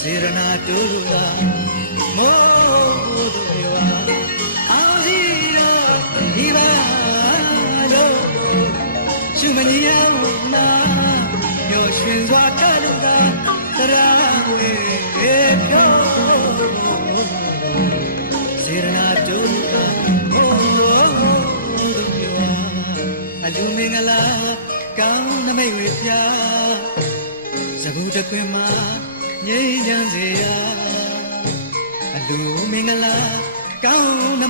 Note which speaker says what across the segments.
Speaker 1: စေရနာတူဝါမောတူဝါ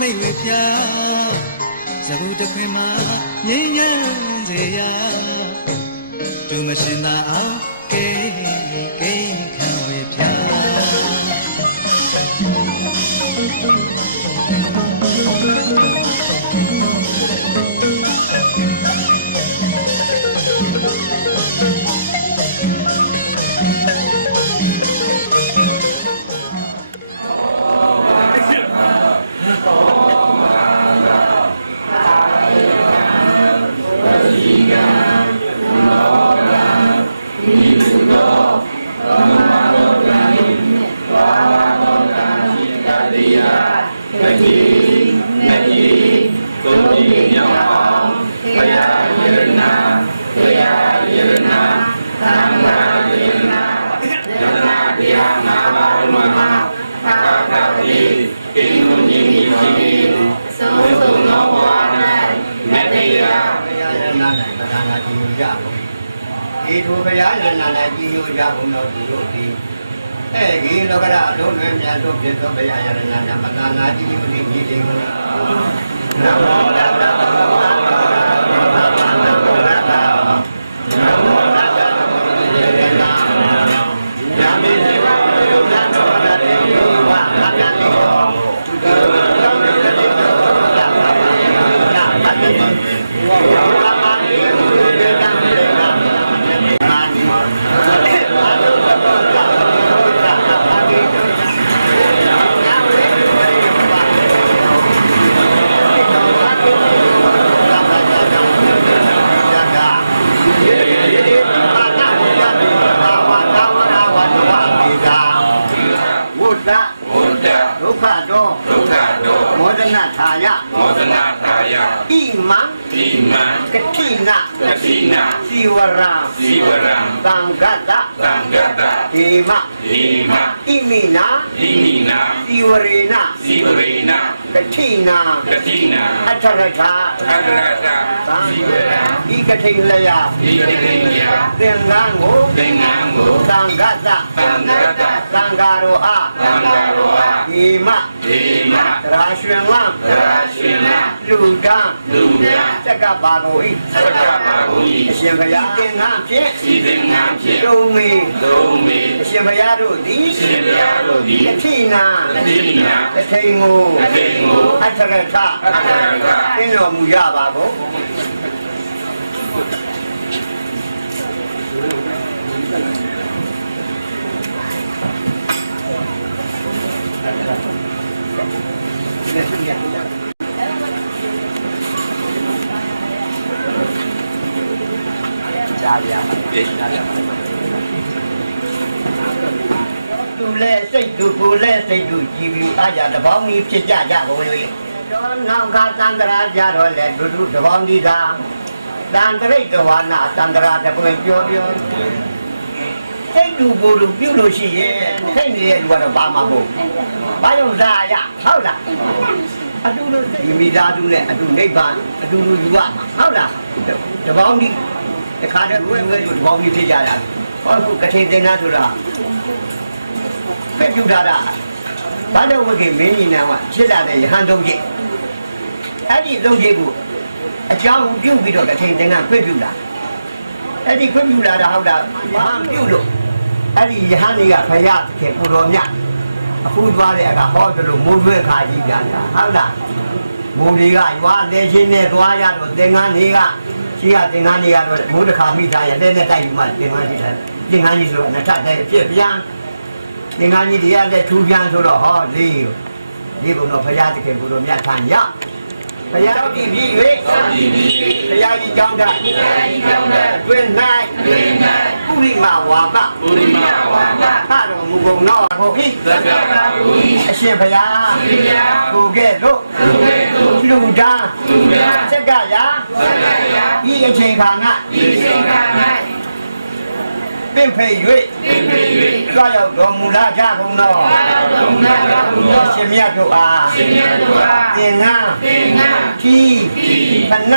Speaker 1: မိတ်ဝေပြသကူတခွင်မှာငြိမ်းချမ်းစေရာသူမရှင်သာအောင်ကိ
Speaker 2: ဤထိုဘုရားရနာ၌ကြည်ညိုကြကုန်သောသူတို့သည်အဲဒီလောကရအလုံးမဲ့မြတ်တို့ဖြစ်သောဘုရားရနာ၌ပဒနာကြည်ညိုသည်ညီတယ်ကုန်။နမောတ ကတိနာစီဝရံ
Speaker 3: ဇီဝရံ
Speaker 2: သံဃတ
Speaker 3: သံဃတ
Speaker 2: ဒေမ
Speaker 3: ဒီမ
Speaker 2: ဣမိနာ
Speaker 3: ဒီမိနာ
Speaker 2: စီဝရေန
Speaker 3: ဇီဝရေန
Speaker 2: ကတိနာ
Speaker 3: ကတိနာ
Speaker 2: အထရထာ
Speaker 3: အတရတ
Speaker 2: သံ
Speaker 3: ဇီဝရံ
Speaker 2: ဤကတိလယ
Speaker 3: ဒီကတိယ
Speaker 2: သင်္ကန်းကို
Speaker 3: သင်္ကန်းကို
Speaker 2: သံဃတ
Speaker 3: သံဃတ
Speaker 2: သံဃာရောအား
Speaker 3: သံဃာရောအား
Speaker 2: ဒေမ
Speaker 3: ဒီမ
Speaker 2: ရာရွှင်လန်း
Speaker 3: ရာရှင်နာ
Speaker 2: လူကံ
Speaker 3: လူမြတ်
Speaker 2: စက္ကပါကိုဤ
Speaker 3: စက္ကပါဟု
Speaker 2: အရှင်ဘုရားသင်္ကန်းဖြင့်
Speaker 3: ဤသင်္ကန်းဖြင့်
Speaker 2: တုံမီ
Speaker 3: သုံးမေ
Speaker 2: အရှင်ဘုရားတို့သည်
Speaker 3: ရှင်ဘုရားတို့သည်
Speaker 2: အထိနာ
Speaker 3: ကတိနာ
Speaker 2: တထိန်ကို
Speaker 3: ကတိကို
Speaker 2: အထရထ
Speaker 3: အတရတ
Speaker 2: သင်တော်မူကြပါကုန် သူလဲစိတ်သူကိုလဲစိတ်သူကြည်ပြီးအားရတပေါင်းကြီးဖြစ်ကြကြကုန်လေတော့နောက်ကတန်တရာကြတော့လေဒုဒုတပေါင်းကြီးသာတန်တရိတ်တဝါနာတန်တရာတပွင့်ပြောပြောစိတ်သူကိုလူပြုလို့ရှိရင်စိတ်နေတဲ့လူကတော့ဘာမှမဟုတ်ဘာကြောင့်သာရဟုတ်လားအတူတူဒီမိသားစုနဲ့အတူနိဗ္ဗာန်အတူတူယူရမှာဟုတ်လားတပေါင်းကြီး တခါတည်းဘုရားကတပေါင်းကြီးဖြစ်ကြတာဟောကထေသင်္ကန်းဆိုတာဖက်ပြူထားတာဘာလို့ဝိကေမင်းကြီးနာကဖြစ်လာတဲ့ယဟန်တုံးကြီးအဲ့ဒီတုံးကြီးကိုအကြောင်းပြုတ်ပြီးတော့တစ်ချိန်တည်းကဖက်ပြူလာအဲ့ဒီဖက်ပြူလာတာဟုတ်လားဘာမှပြုတ်လို့အဲ့ဒီယဟန်ကြီးကဖယားခင်ပူတော်မြတ်အခုသွားတဲ့အခါဟောတယ်လို့မိုးရွဲခါကြီးပြန်တာဟုတ်လားမိုးတွေကရွာနေချင်းနဲ့သွားရတော့သင်္ကန်းတွေက ရှိရသင်္ကန်းတွေကတော့မိုးတစ်ခါမိသားရတဲ့နဲ့တိုက်ပြီးမှသင်္ကန်းကြီးတယ်သင်္ကန်းကြီးဆိုတော့နှစ်ထပ်တည်းဖြစ်ပြန်သင်္ကန်းကြီးတရားလက်ထူပြန်ဆိုတော့ဟောလေးဒီကုံတော့ဘုရားတကယ်ဘုရားမြတ်ထညဘုရားတည်ပြီး၍ဘုရားကြီးကြောင်းတာဘုရားကြီးကြောင်းတာတွင်၌တွင်၌ပုရိမဝါမ
Speaker 3: ပုရိမဝါမ
Speaker 2: သတော်မူကုန်သော
Speaker 4: ဤ
Speaker 2: သက္ကတာကို
Speaker 4: အရှင်ဘုရားကိုကဲ့သို့လူဒန်းစက်ကရာ ဤအချိန်ခါ၌ပင်ဖေ၍ကြွရောက်တော်မူလာကြကုန်သောအရှင်မြတ်တို့အားသင်္ကန်းခီးခဏ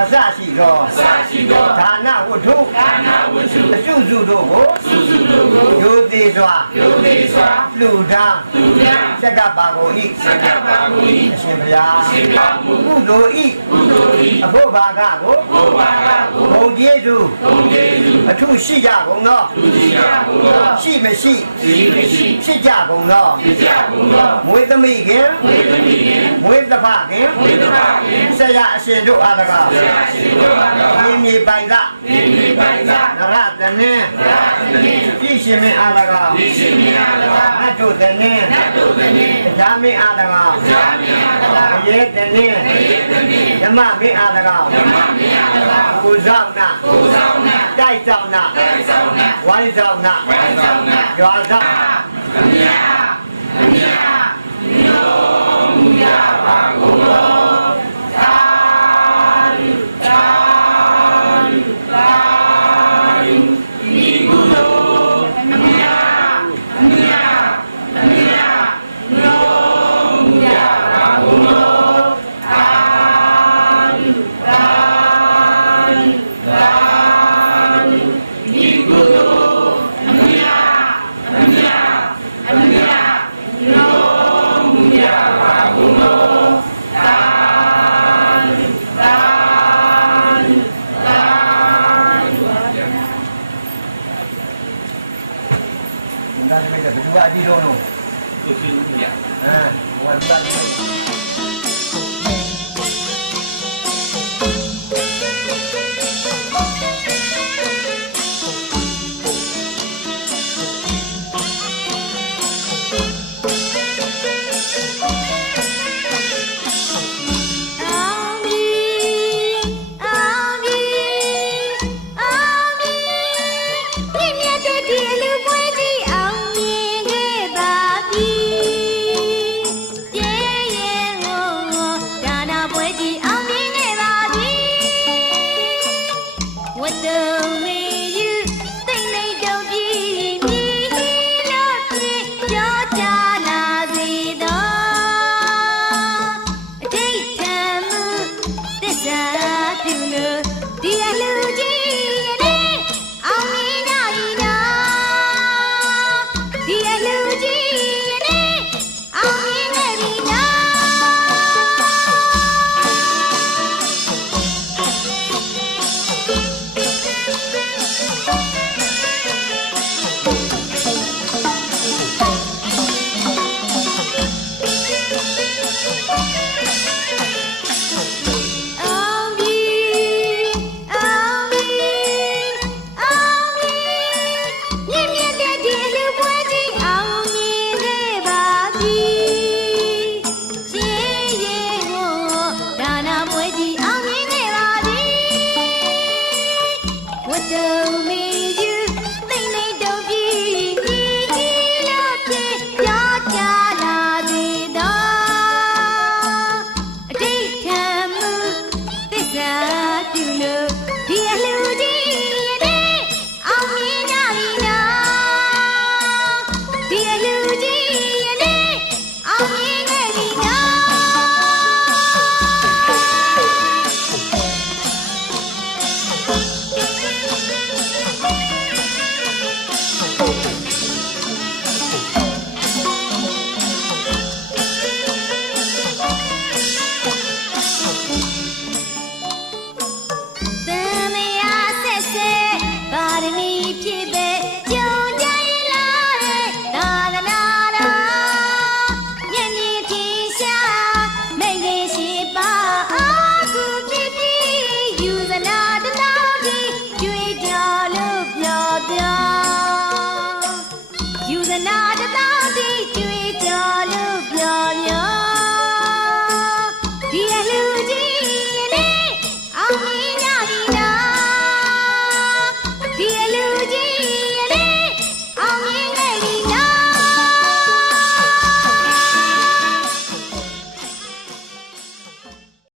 Speaker 4: အစရှိသော
Speaker 2: စာရှိသော
Speaker 4: ဒါနဝတ္ထု
Speaker 2: ဒါနဝတ္ထု
Speaker 4: အစုစုတို့ကို
Speaker 2: စုစုတို့ကို
Speaker 4: ယိုသေးစွာ
Speaker 2: ယုတ်တိစွာ
Speaker 4: လူဒန်း
Speaker 2: သူရ
Speaker 4: စက်ကပ်ပါကုန်၏
Speaker 2: သက္ကတာကို
Speaker 4: အရှင်ဘုရား
Speaker 2: ရှင်ပြမှု
Speaker 4: ကုသိုလ်ဤ
Speaker 2: ကုသိုလ်ဤ
Speaker 4: အဖို့ဘာကကို
Speaker 2: ဘုရားကကို
Speaker 4: ဘုံကျေးဇူး
Speaker 2: ဘုံကျေးဇူး
Speaker 4: အထုရှိကြကုန်သော
Speaker 2: သူကြီးကဘုရား
Speaker 4: ရှိမရှိ
Speaker 2: စီမရှိ
Speaker 4: ဖြစ်ကြကုန်သော
Speaker 2: ပြကြဘုရား
Speaker 4: မွေးသမီးခင်
Speaker 2: ဝေဒမိရင်
Speaker 4: မွေးသဖခင်
Speaker 2: ဝေဒမရင်
Speaker 4: ဆရာအရှင်တို့အား၎င်း
Speaker 2: ရာရှိတော်က
Speaker 4: ဒီမြေပိုင်က
Speaker 2: ဒီဒီပိုင်သာ
Speaker 4: နရတနင်းကြည်ရှင်မင်းအား၎င်း
Speaker 2: ဒီရှင်များ၎င်း
Speaker 4: နတ်တို့တနင်း
Speaker 2: နတ်တို့တည်း
Speaker 4: ဓာမင်းအား၎င်း
Speaker 2: ဇာများ၎င်း
Speaker 4: အရေးတနင်းဓမ္မမင်းအား၎င်း
Speaker 2: ဓမ္မများ၎င်း
Speaker 4: ကိုဆောင်နာ
Speaker 2: ကိုဆောင်နာ
Speaker 4: တိုက်ဆောင်နာ
Speaker 2: တိုက်ဆောင်နာ
Speaker 4: ဝိုင်းဆောင်နာ
Speaker 2: ဝိုင်းဆောင်နာ
Speaker 4: ရွာဆောင်
Speaker 2: အမြအမြ ဒါ
Speaker 4: နဲ့ဘယ်သူကအဒီတော့